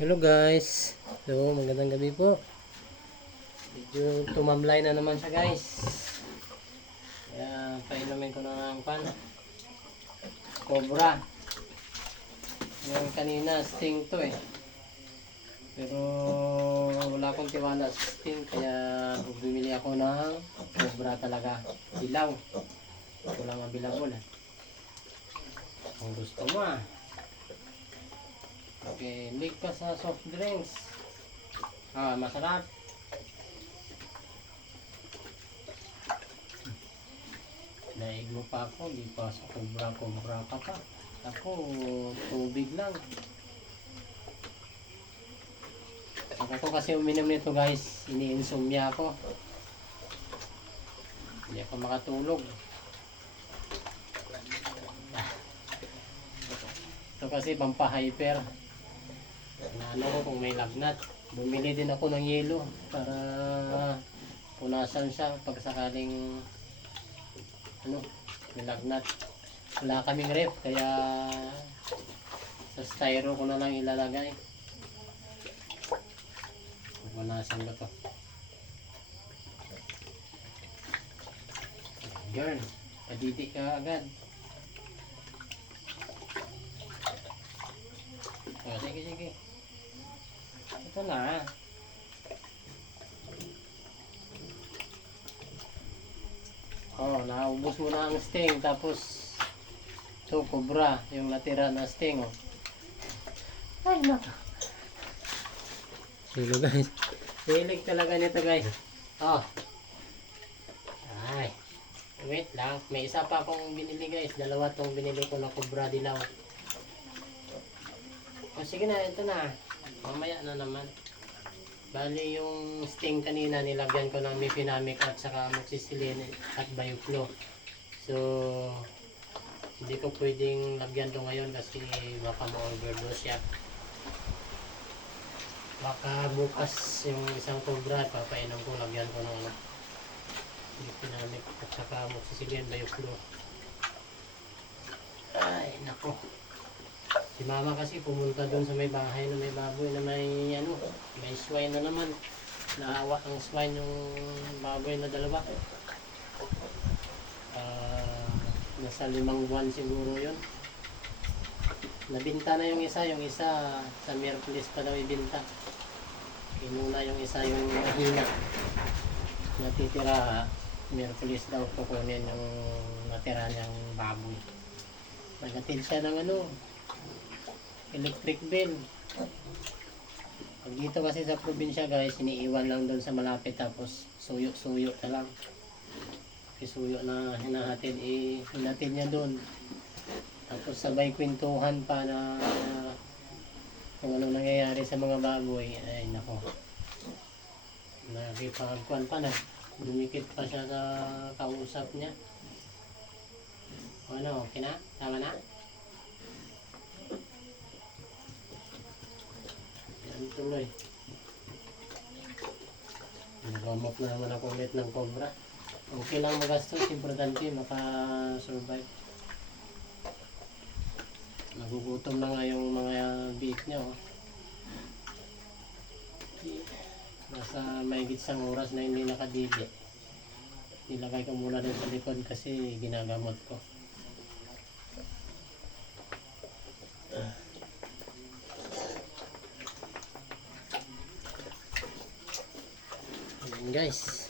Hello guys. So, magandang gabi po. Medyo tumamlay na naman siya guys. Kaya painumin ko na ng Cobra. Yung kanina sting to eh. Pero wala akong tiwala sa sting kaya bumili ako ng Cobra talaga. Dilaw. Walang available eh. Kung gusto mo ah. Okay, lig ka sa soft drinks. Masarap. Naig mo pa ako, di pa sa Cobra ka pa. Ako, tubig lang. Saka ko kasi uminom nito guys, ini-insomnia ako. Hindi ako makatulog. Ito kasi pampahyper. Ano ko kung may lagnat. Bumili din ako ng yelo para punasan siya pag sakaling may lagnat. Wala kaming ref kaya sa styro ko na lang ilalagay. Punasan ko to. Girl, padidi ka agad. Sige. Ito na. Naubos mo na ang sting. Tapos, ito, Cobra. Yung natira na sting. Ay, naka. Silo guys. Silig talaga nito guys. Ay. Wait lang. May isa pa akong binili guys. Dalawa tong binili ko na Cobra dilaw. Sige na, ito na. Mamaya na naman. Bali yung sting kanina nilagyan ko ng mefenamic at saka amoxicillin at bioflow. So hindi ko pwedeng lagyan to ngayon kasi baka ma-overdose siya. Baka bukas yung isang Cobra papainom ko, lagyan ko ng mefenamic at saka amoxicillin bioflow. Ay nako. Si mama kasi pumunta doon sa may bahay na may baboy na may may swine na naman. Naawa ang swine yung baboy na dalawa. Nasa 5 buwan siguro yun. Nabinta na yung isa sa Miraculous pa daw ibinta. Inuna yung isa yung hina. Natitira Miraculous daw kukunin yung natira niyang baboy. Nagatil siya ng electric bill. Pag dito kasi sa probinsya guys, iniiwan lang doon sa malapit tapos suyo-suyo na lang. Isuyo na hinahatid, hinatid niya doon. Tapos sabay kwentuhan pa na kung ano nangyayari sa mga baboy. Ay nako. Nakipagkuhan pa na. Dumikit pa siya sa kausap niya. Okay na? Tama na? Tuloy. Nagamot na naman ako ulit ng Cobra. Okay lang magastos, importante maka-survive. Nagugutom na nga yung mga biik niya. Nasa mahigit isang oras na hindi nakadili. Nilagay ko muna din sa likod kasi ginagamot ko. Guys,